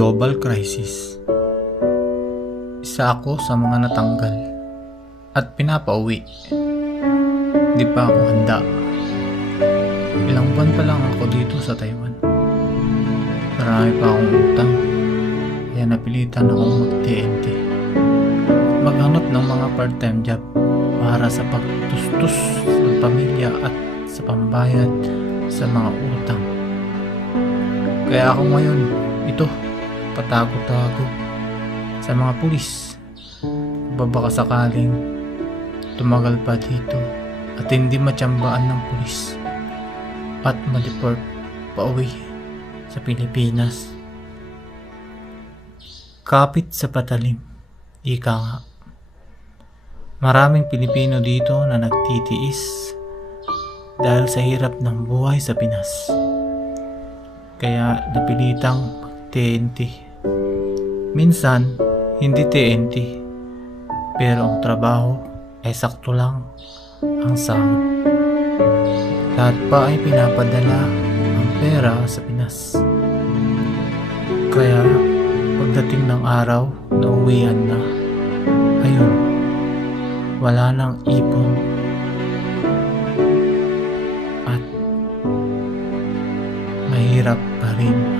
Global crisis. Isa ako sa mga natanggal at pinapauwi. Di pa ako handa. Ilang buwan pa lang ako dito sa Taiwan. Marami pa akong utang, kaya napilitan akong mag-TNT. Maghanap ng mga part-time job para sa pagtustos sa pamilya at sa pambayad sa mga utang. Kaya ako ngayon, ito, patago-tago sa mga pulis. Baka sakaling tumagal pa dito at hindi matiyambaan ng pulis at ma-deport pauwi sa Pilipinas. Kapit sa patalim, ika nga. Maraming Pilipino dito na nagtitiis dahil sa hirap ng buhay sa Pinas. Kaya napilitang mag-TNT. Minsan, hindi TNT, pero ang trabaho ay sakto lang ang sahod. Lahat pa ay pinapadala ang pera sa Pinas. Kaya pagdating ng araw na uwian na, ayun, wala nang ipon at mahirap pa rin